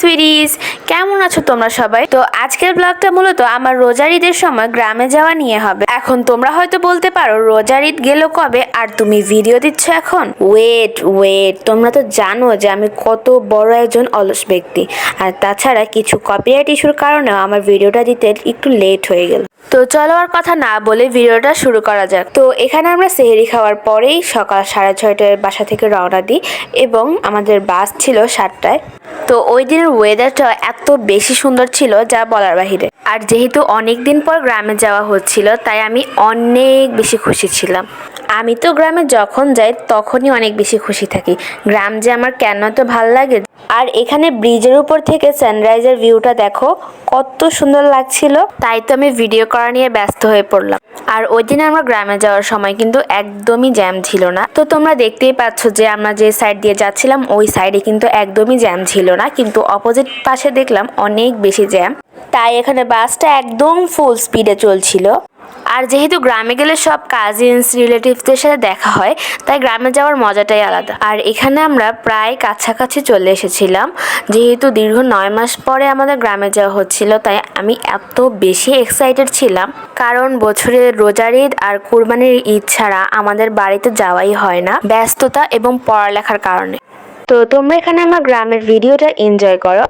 Sweeties, কেমন আছো তোমরা সবাই? তো আজকের ব্লগটা মূলত আমার রোজার ঈদের সময় গ্রামে যাওয়া নিয়ে হবে। এখন তোমরা হয়তো বলতে পারো রোজার ঈদ গেল কবে আর তুমি ভিডিও দিচ্ছ এখন? ওয়েট ওয়েট, তোমরা তো জানো যে আমি কত বড় একজন অলস ব্যক্তি, আর তাছাড়া কিছু কপিরাইট ইস্যুর কারণেও আমার ভিডিওটা দিতে একটু লেট হয়ে গেল। তো চলো আর কথা না বলে ভিডিওটা শুরু করা যাক। তো এখানে আমরা সেহরি খাওয়ার পরেই সকাল 6:30টায় বাসা থেকে রওনা দিই এবং আমাদের বাস ছিল 7টায়। তো ওই দিনের ওয়েদারটা এত বেশি সুন্দর ছিল যা বলার বাহিরে। আর যেহেতু অনেক দিন পর গ্রামে যাওয়া হচ্ছিল তাই আমি অনেক বেশি খুশি ছিলাম। আমি তো গ্রামে যখন যাই তখনই অনেক বেশি খুশি থাকি। গ্রাম যে আমার কেন তো ভাল লাগে। আর এখানে ব্রিজের উপর থেকে সানরাইজের ভিউটা দেখো কত সুন্দর লাগছিল, তাই তো আমি ভিডিও করা নিয়ে ব্যস্ত হয়ে পড়লাম। আর ওই দিন আমরা গ্রামে যাওয়ার সময় কিন্তু একদমই জ্যাম ছিল না। তো তোমরা দেখতেই পাচ্ছ যে আমরা যে সাইড দিয়ে যাচ্ছিলাম ওই সাইডে কিন্তু একদমই জ্যাম ছিল না, কিন্তু অপোজিট পাশে দেখলাম অনেক বেশি জ্যাম। তাই এখানে বাসটা একদম ফুল স্পিডে চলছিল। আর যেহেতু গ্রামে গেলে সব কাজিনস রিলেটিভসদের সাথে দেখা হয়, তাই গ্রামে যাওয়ার মজাটাই আলাদা। আর এখানে আমরা প্রায় কাছাকাছি চলে এসেছিলাম। যেহেতু দীর্ঘ 9 মাস পরে আমাদের গ্রামে যাওয়া হচ্ছিল, তাই আমি এত বেশি এক্সাইটেড ছিলাম, কারণ বছরের রোজার ঈদ আর কুরবানির ঈদ ছাড়া আমাদের বাড়িতে যাওয়াই হয় না, ব্যস্ততা এবং পড়ালেখার কারণে। তো তোমরা এখানে আমার গ্রামের ভিডিওটা এনজয় করো।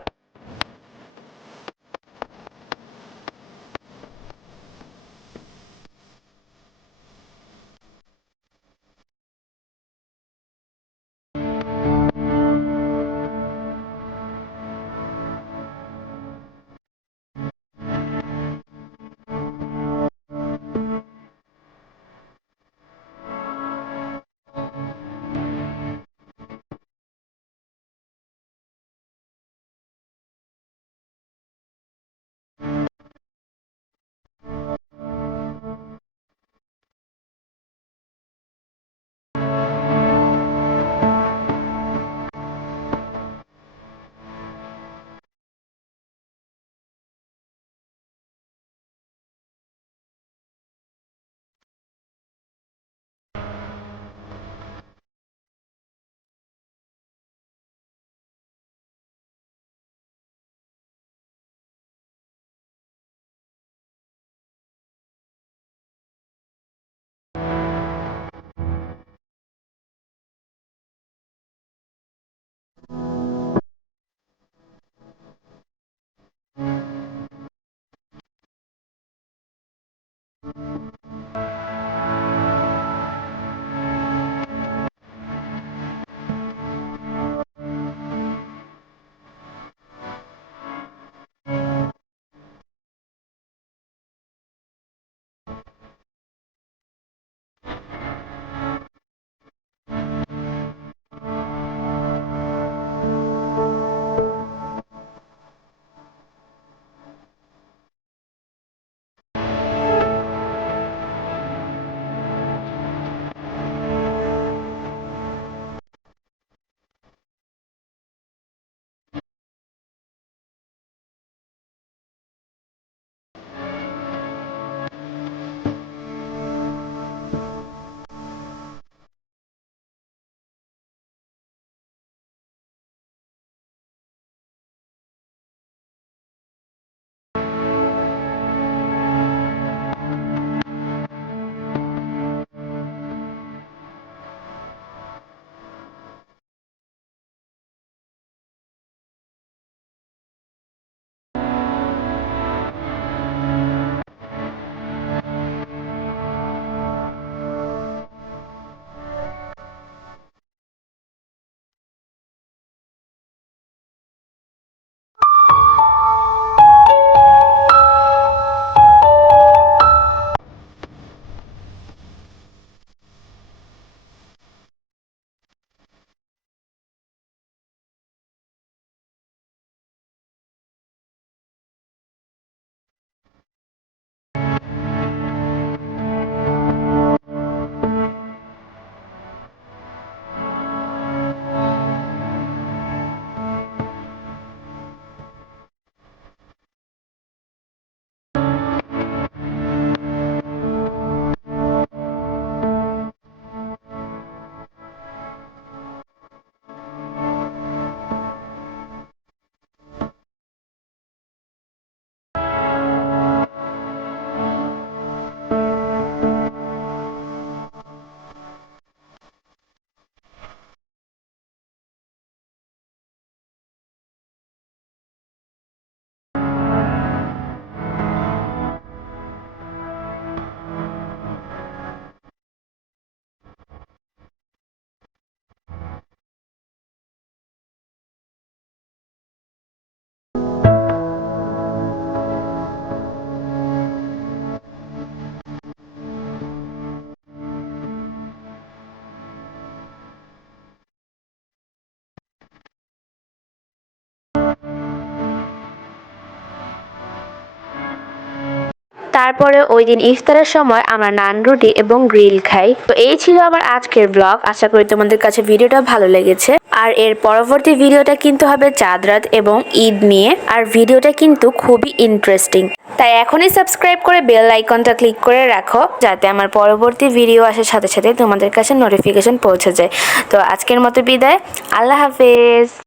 তারপরে ওই দিন ইফতারের সময় আমরা নান রুটি এবং গ্রিল খাই। তো এই ছিল আমার আজকের ব্লগ। আশা করি তোমাদের কাছে ভিডিওটা ভালো লেগেছে। আর এর পরবর্তী ভিডিওটা কিন্তু হবে চাঁদ রাত এবং ঈদ নিয়ে, আর ভিডিওটা কিন্তু খুবই ইন্টারেস্টিং। তাই এখনই সাবস্ক্রাইব করে বেল আইকনটা ক্লিক করে রাখো, যাতে আমার পরবর্তী ভিডিও আসার সাথে সাথে তোমাদের কাছে নোটিফিকেশন পৌঁছে যায়। তো আজকের মতো বিদায়, আল্লাহ হাফেজ।